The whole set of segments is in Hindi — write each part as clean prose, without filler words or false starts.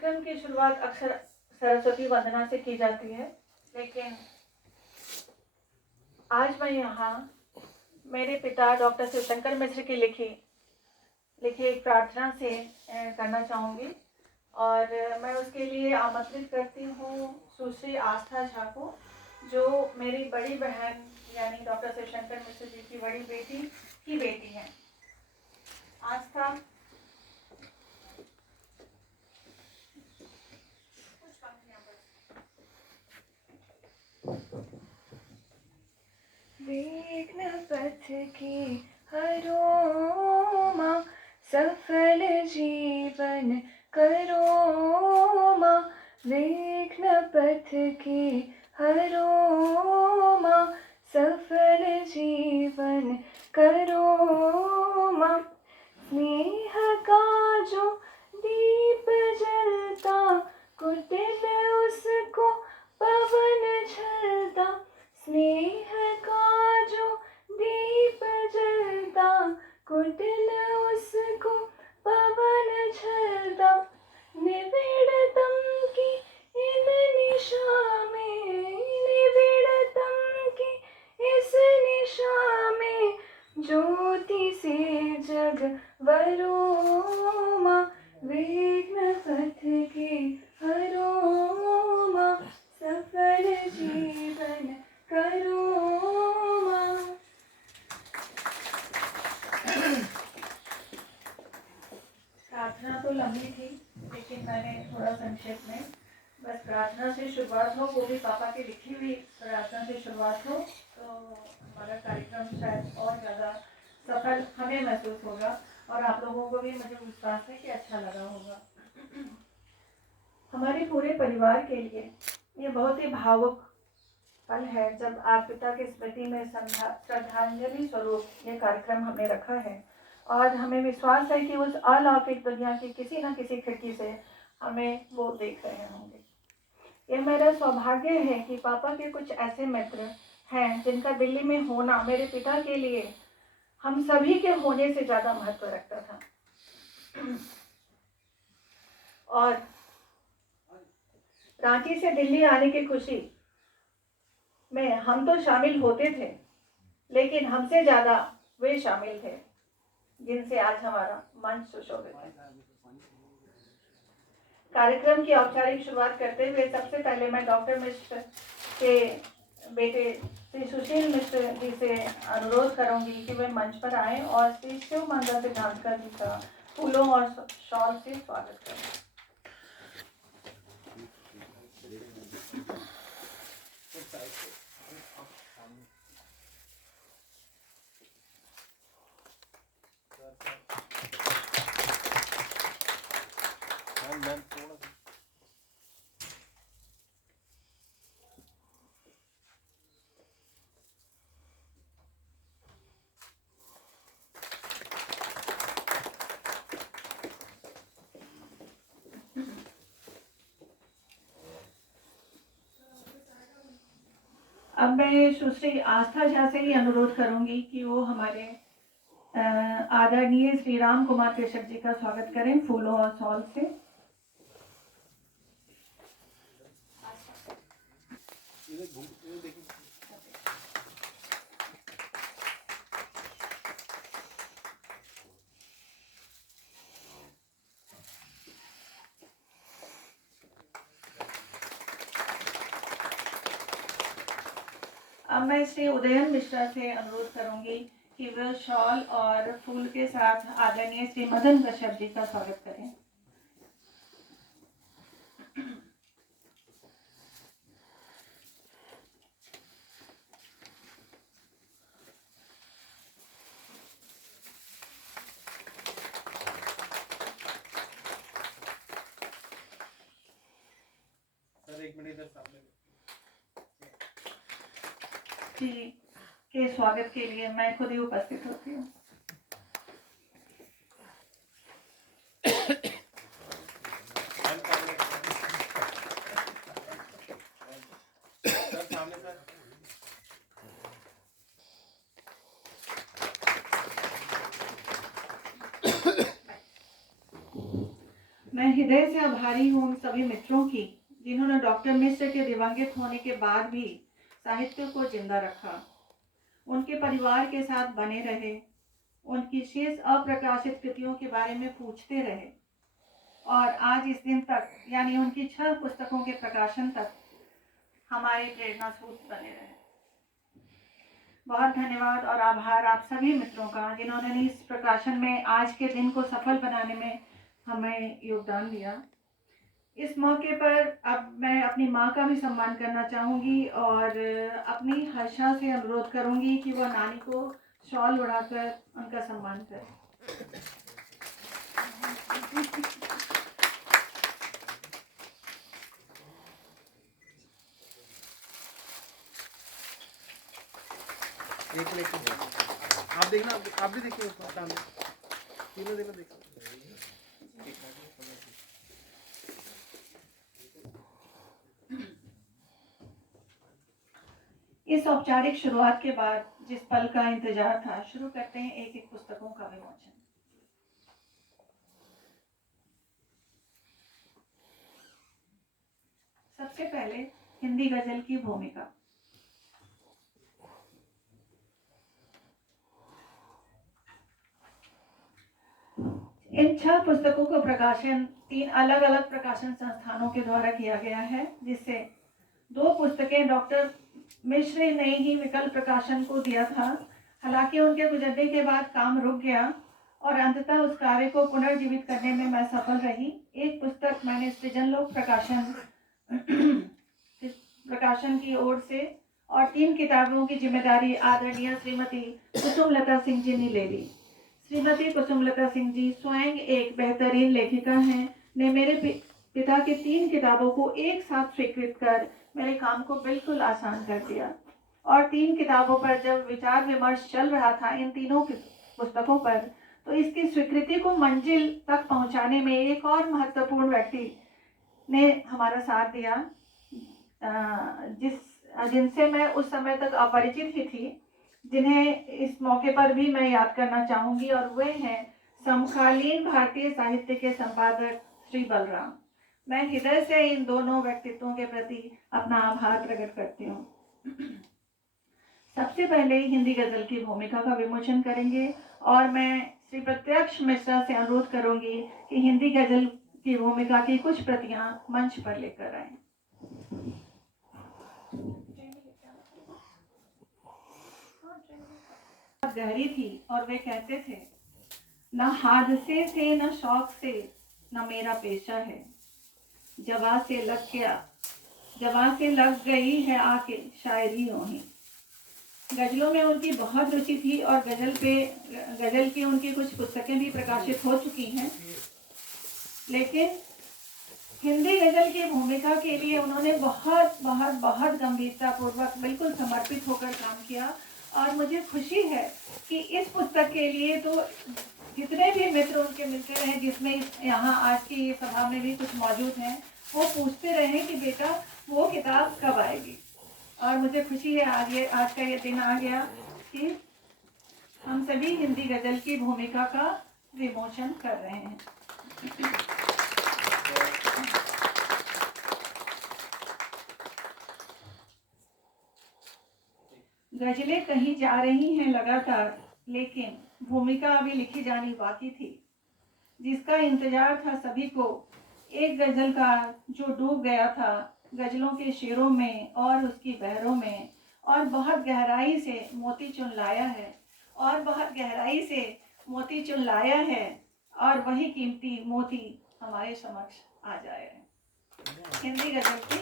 कार्यक्रम की शुरुआत अक्सर सरस्वती वंदना से की जाती है, लेकिन आज मैं यहाँ मेरे पिता डॉक्टर शिवशंकर मिश्र की लिखी एक प्रार्थना से करना चाहूँगी और मैं उसके लिए आमंत्रित करती हूँ सुश्री आस्था झा को, जो मेरी बड़ी बहन यानी डॉक्टर शिवशंकर मिश्र जी की बड़ी बेटी की बेटी है। आस्था, विघ्न पथ की हरो माँ, सफल जीवन करो माँ। विघ्न पथ की हरो माँ, सफल जीवन करो माँ। स्नेह का जो दीप जलता, कुटिल उसको पवन झलता। स्नेह का जो दीप जलता, कुटिल उसको पवन झलता। निबिड़तम की इन निशा में, निबिड़तम की इस निशा में, ज्योति से जग वरो माँ। विघ्न पथ की हरो माँ, सफल जीवन करो माँ। प्रार्थना तो लंबी थी, लेकिन मैंने थोड़ा संक्षेप में बस प्रार्थना से शुरुआत हो, वो भी पापा की लिखी हुई प्रार्थना से शुरुआत हो, तो हमारा कार्यक्रम शायद और ज़्यादा सफल हमें महसूस होगा और आप लोगों को भी मुझे विश्वास है कि अच्छा लगा होगा। हमारे पूरे परिवार के लिए ये बहुत ही भावुक पल है जब आप पिता की स्मृति में श्रद्धांजलि स्वरूप ये कार्यक्रम हमने रखा है और हमें विश्वास है कि उस अलौकिक दुनिया की किसी न किसी खिड़की से हमें वो देख रहे होंगे। ये मेरा सौभाग्य है कि पापा के कुछ ऐसे मित्र हैं जिनका दिल्ली में होना मेरे पिता के लिए हम सभी के होने से ज़्यादा महत्व रखता था। और रांची से दिल्ली आने की खुशी में हम तो शामिल होते थे, लेकिन हमसे ज़्यादा वे शामिल थे जिनसे आज हमारा मंच सुशोभित है। कार्यक्रम की औपचारिक शुरुआत करते हुए सबसे पहले मैं डॉक्टर मिश्र के बेटे श्री सुशील मिश्र जी से अनुरोध करूंगी कि वे मंच पर आएं और श्री शिव मंगल सिद्धांतकर जी का फूलों और शॉल से स्वागत करें। अब मैं सुश्री आस्था झा से ही अनुरोध करूंगी कि वो हमारे आदरणीय श्री राम कुमार केशव जी का स्वागत करें फूलों और शॉल से। अब मैं श्री उदयन मिश्रा से अनुरोध करूंगी कि वह शॉल और फूल के साथ आदरणीय श्री मदन कश्यप जी का स्वागत करें। जी के स्वागत के लिए मैं खुद ही उपस्थित होती हूँ। मैं हृदय से आभारी हूँ उन सभी मित्रों की जिन्होंने डॉक्टर मिश्र के दिवंगत होने के बाद भी साहित्य को जिंदा रखा, उनके परिवार के साथ बने रहे, उनकी शेष अप्रकाशित कृतियों के बारे में पूछते रहे और आज इस दिन तक यानी उनकी 6 पुस्तकों के प्रकाशन तक हमारे प्रेरणा स्रोत बने रहे। बहुत धन्यवाद और आभार आप सभी मित्रों का जिन्होंने इस प्रकाशन में आज के दिन को सफल बनाने में हमें योगदान दिया। इस मौके पर अब मैं अपनी माँ का भी सम्मान करना चाहूँगी और अपनी हर्षा से अनुरोध करूँगी कि वह नानी को शॉल उड़ाकर उनका सम्मान करें। एक लेके आप देखना, आप भी देखिए उसको सामने, तीनों देखो देखो। इस औपचारिक शुरुआत के बाद जिस पल का इंतजार था, शुरू करते हैं एक एक पुस्तकों का विमोचन। सबसे पहले हिंदी गजल की भूमिका। इन 6 पुस्तकों का प्रकाशन 3 अलग अलग प्रकाशन संस्थानों के द्वारा किया गया है, जिससे 2 पुस्तकें डॉक्टर मिश्र ने ही विकल्प प्रकाशन को दिया था। हालांकि उनके गुजरने के बाद काम रुक गया और अंततः उस कार्य को पुनर्जीवित करने में मैं सफल रही। एक पुस्तक मैंने सृजनलोक प्रकाशन की ओर से और 3 किताबों की जिम्मेदारी आदरणीय श्रीमती कुसुमलता सिंह जी ने ले ली। श्रीमती कुसुमलता सिंह जी स्वयं एक बेहतरीन लेखिका हैं, ने मेरे पिता की 3 किताबों को एक साथ स्वीकृत कर मेरे काम को बिल्कुल आसान कर दिया। और 3 किताबों पर जब विचार विमर्श चल रहा था इन तीनों पुस्तकों पर, तो इसकी स्वीकृति को मंजिल तक पहुंचाने में एक और महत्वपूर्ण व्यक्ति ने हमारा साथ दिया, जिनसे मैं उस समय तक अपरिचित ही थी, जिन्हें इस मौके पर भी मैं याद करना चाहूँगी, और वे हैं समकालीन भारतीय साहित्य के संपादक श्री बलराम। मैं हृदय से इन दोनों व्यक्तित्वों के प्रति अपना आभार प्रकट करती हूँ। सबसे पहले हिंदी गजल की भूमिका का विमोचन करेंगे और मैं श्री प्रत्यक्ष मिश्रा से अनुरोध करूंगी कि हिंदी गजल की भूमिका की कुछ प्रतियां मंच पर लेकर आए। गहरी थी और वे कहते थे, न हादसे से न शौक से न मेरा पेशा है, जवा से लग गई है आके शायरी ही। गजलों में उनकी बहुत रुचि थी और गजल की उनकी कुछ पुस्तकें भी प्रकाशित हो चुकी हैं, लेकिन हिंदी गजल की भूमिका के लिए उन्होंने बहुत बहुत बहुत गंभीरता पूर्वक बिल्कुल समर्पित होकर काम किया। और मुझे खुशी है कि इस पुस्तक के लिए तो जितने भी मित्र उनके मिलते रहे, जिसमें यहाँ आज की सभा में भी कुछ मौजूद हैं, वो पूछते रहे कि बेटा वो किताब कब आएगी। और मुझे खुशी है आज का ये दिन आ गया कि हम सभी हिंदी गजल की भूमिका का विमोचन कर रहे हैं। गजलें कहीं जा रही हैं लगातार, लेकिन भूमिका अभी लिखी जानी बाकी थी, जिसका इंतजार था सभी को। एक गजलकार जो डूब गया था गजलों के शेरों में और उसकी बहरों में, और बहुत गहराई से मोती चुन लाया है, और वही कीमती मोती हमारे समक्ष आ जाए। हिंदी गजल की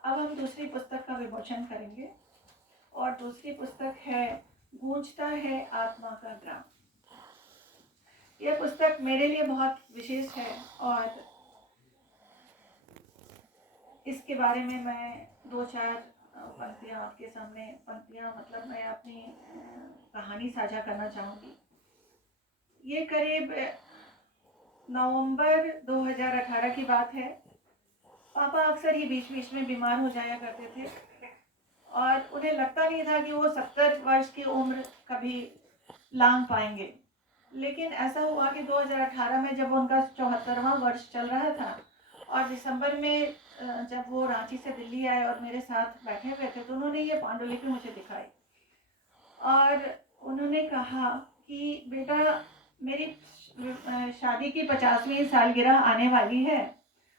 अब हम दूसरी पुस्तक का विमोचन करेंगे और दूसरी पुस्तक है गूंजता है आत्मा का ग्राम। यह पुस्तक मेरे लिए बहुत विशेष है और इसके बारे में मैं 2-4 पंक्तियाँ आपके सामने, मतलब मैं अपनी कहानी साझा करना चाहूँगी। ये करीब नवंबर 2018 की बात है। पापा अक्सर ही बीच बीच में बीमार हो जाया करते थे और उन्हें लगता नहीं था कि वो 70 वर्ष की उम्र कभी लांघ पाएंगे। लेकिन ऐसा हुआ कि 2018 में जब उनका 74वां वर्ष चल रहा था और दिसंबर में जब वो रांची से दिल्ली आए और मेरे साथ बैठे हुए थे, तो उन्होंने ये पांडुलिपि मुझे दिखाई और उन्होंने कहा कि बेटा, मेरी शादी की 50वीं सालगिरह आने वाली है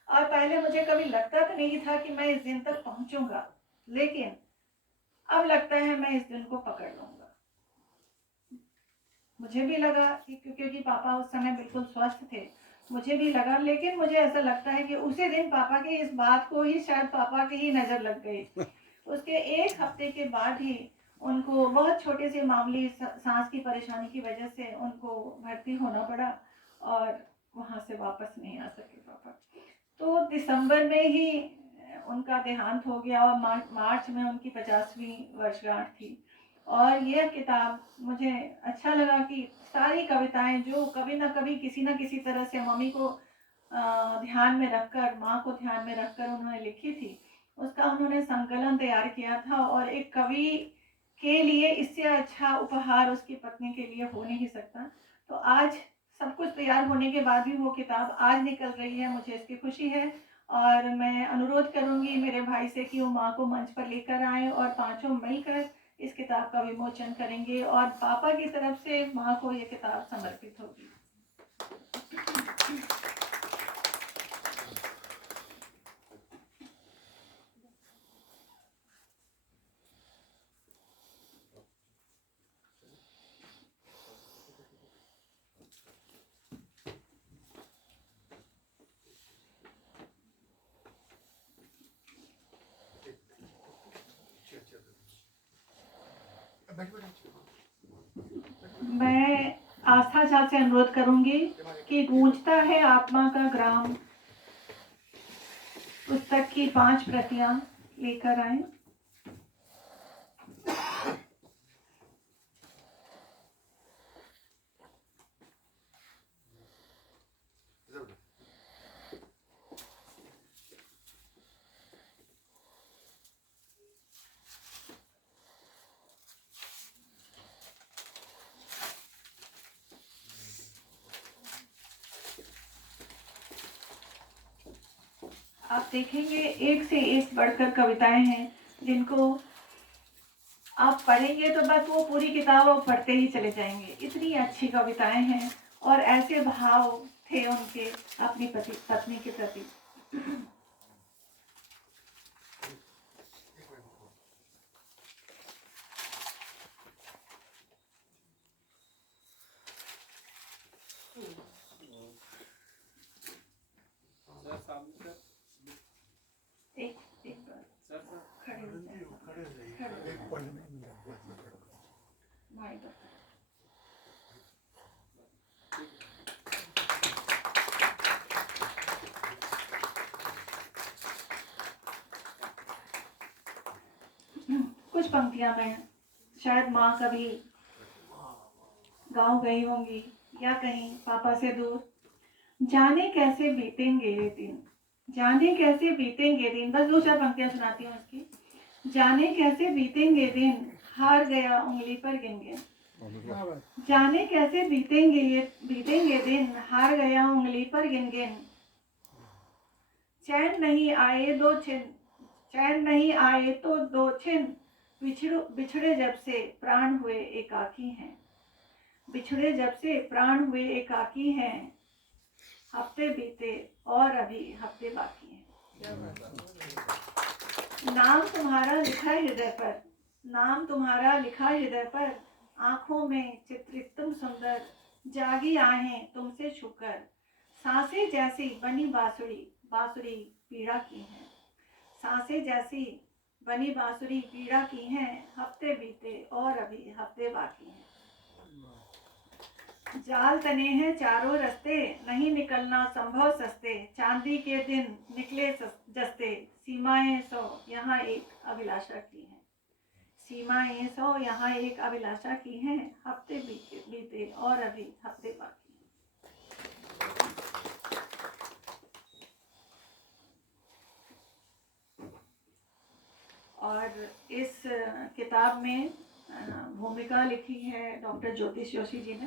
और पहले मुझे कभी लगता तो नहीं था कि मैं इस दिन तक पहुंचूंगा, लेकिन अब लगता है मैं इस दिन को पकड़ लूंगा। मुझे भी लगा कि क्योंकि पापा उस समय बिल्कुल स्वस्थ थे, मुझे भी लगा, लेकिन मुझे ऐसा लगता है कि उसी दिन पापा की इस बात को ही शायद पापा की ही नज़र लग गई। उसके एक हफ्ते के बाद ही उनको बहुत छोटे से मामूली सांस की परेशानी की वजह से उनको भर्ती होना पड़ा और वहाँ से वापस नहीं आ सके पापा। तो दिसंबर में ही उनका देहांत हो गया और मार्च में उनकी 50वीं वर्षगांठ थी। और यह किताब मुझे अच्छा लगा कि सारी कविताएं जो कभी ना कभी किसी न किसी तरह से मम्मी को ध्यान में रखकर, माँ को ध्यान में रखकर उन्होंने लिखी थी, उसका उन्होंने संकलन तैयार किया था। और एक कवि के लिए इससे अच्छा उपहार उसकी पत्नी के लिए हो नहीं सकता। तो आज सब कुछ तैयार होने के बाद भी वो किताब आज निकल रही है, मुझे इसकी खुशी है। और मैं अनुरोध करूंगी मेरे भाई से कि वो माँ को मंच पर लेकर आए और पांचों मिलकर इस किताब का विमोचन करेंगे और पापा की तरफ से माँ को ये किताब समर्पित होगी। मैं आस्था झा से अनुरोध करूंगी कि गूंजता है आत्मा का ग्राम पुस्तक की 5 प्रतियां लेकर आए। आप देखेंगे एक से एक बढ़कर कविताएं हैं जिनको आप पढ़ेंगे तो बस वो पूरी किताब आप पढ़ते ही चले जाएंगे। इतनी अच्छी कविताएं हैं और ऐसे भाव थे उनके अपनी पत्नी के प्रति। एक बार खड़े हो जाइए। भाई तो कुछ पंक्तियां मैं शायद माँ कभी गाँव गई होंगी या कहीं पापा से दूर। जाने कैसे बीतेंगे ये दिन, जाने कैसे बीतेंगे दिन, बस 2-4 पंक्तियां सुनाती हूँ उसकी। जाने कैसे बीतेंगे दिन, हार गया उंगली पर गिन गिन। जाने कैसे बीतेंगे दिन, हार गया उंगली पर गिन गिन। चैन नहीं आए तो दो छिन, बिछड़े जब से प्राण हुए एकाकी हैं। बिछड़े जब से प्राण हुए एकाकी हैं। हफ्ते बीते और अभी हफ्ते बाकी हैं। नाम तुम्हारा लिखा हृदय पर, नाम तुम्हारा लिखा हृदय पर, आंखों में चित्रित तुम सुंदर, जागी आहें तुमसे छुकर। सांसें जैसी बनी बांसुरी, बांसुरी पीड़ा की है। सांसें जैसी बनी बांसुरी पीड़ा की हैं। हफ्ते बीते और अभी हफ्ते बाकी हैं। जाल तने हैं चारों रस्ते, नहीं निकलना संभव सस्ते। चांदी के दिन निकले जस्ते, सीमाएं 100 यहाँ एक अभिलाषा की हैं। सीमाएं 100 यहाँ एक अभिलाषा की हैं। हफ्ते बीते और अभी हफ्ते बाकी हैं। और इस किताब में भूमिका लिखी है डॉक्टर ज्योतिष जोशी जी ने।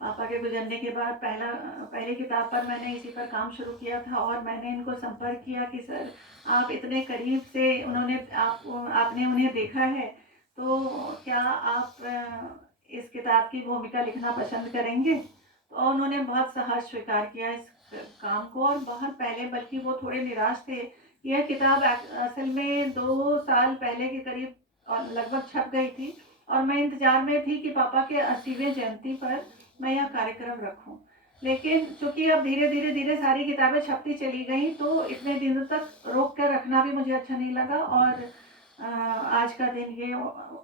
पापा के गुजरने के बाद पहली किताब पर मैंने इसी पर काम शुरू किया था और मैंने इनको संपर्क किया कि सर आप इतने करीब से आपने उन्हें देखा है, तो क्या आप इस किताब की भूमिका लिखना पसंद करेंगे? तो उन्होंने बहुत सहर्ष स्वीकार किया इस काम को, और बहुत पहले, बल्कि वो थोड़े निराश थे। यह किताब असल में 2 साल पहले के करीब और लगभग छप गई थी, और मैं इंतजार में थी कि पापा के 80वें जयंती पर मैं यह कार्यक्रम रखूं। लेकिन चूंकि अब धीरे धीरे सारी किताबें छपती चली गई, तो इतने दिनों तक रोक कर रखना भी मुझे अच्छा नहीं लगा। और आज का दिन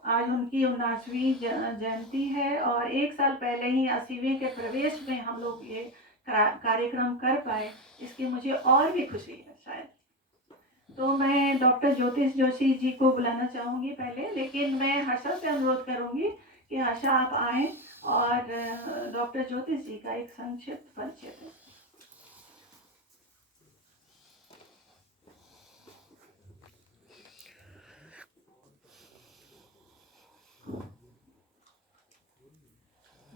आज उनकी 79वीं जयंती है, और 1 साल पहले ही 80वें के प्रवेश में हम लोग ये कार्यक्रम कर पाए, इसकी मुझे और भी खुशी है शायद। तो मैं डॉक्टर ज्योतिष जोशी जी को बुलाना चाहूँगी पहले, लेकिन मैं हर्षा से अनुरोध करूँगी कि हर्षा आप आएँ और डॉक्टर ज्योतिष जी का एक संक्षिप्त परिचय दें।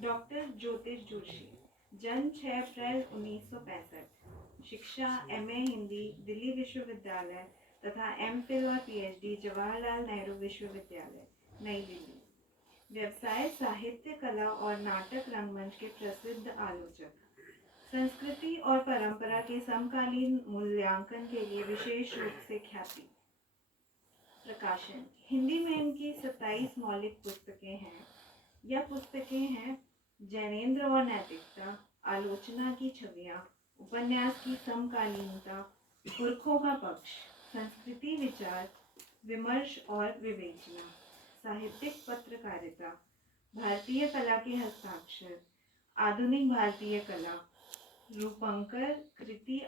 डॉक्टर ज्योतिष जोशी, जन्म 6 अप्रैल 1965, शिक्षा MA हिंदी दिल्ली विश्वविद्यालय तथा MPhil और PhD जवाहरलाल नेहरू विश्वविद्यालय नई दिल्ली। व्यवसाय साहित्य, कला और नाटक रंगमंच के प्रसिद्ध आलोचक। संस्कृति और परंपरा के समकालीन मूल्यांकन के लिए विशेष रूप से ख्याति। प्रकाशन हिंदी में इनकी 27 मौलिक पुस्तकें हैं। यह पुस्तकें हैं जैनेन्द्र और नैतिकता, आलोचना की छवियाँ, उपन्यास की समकालीनता, पुरखों का पक्ष, संस्कृति विचार, विमर्श और विवेचना, साहित्यिक पत्रकारिता, भारतीय कला के हस्ताक्षर, आधुनिक भारतीय कला, रूपंकर कृति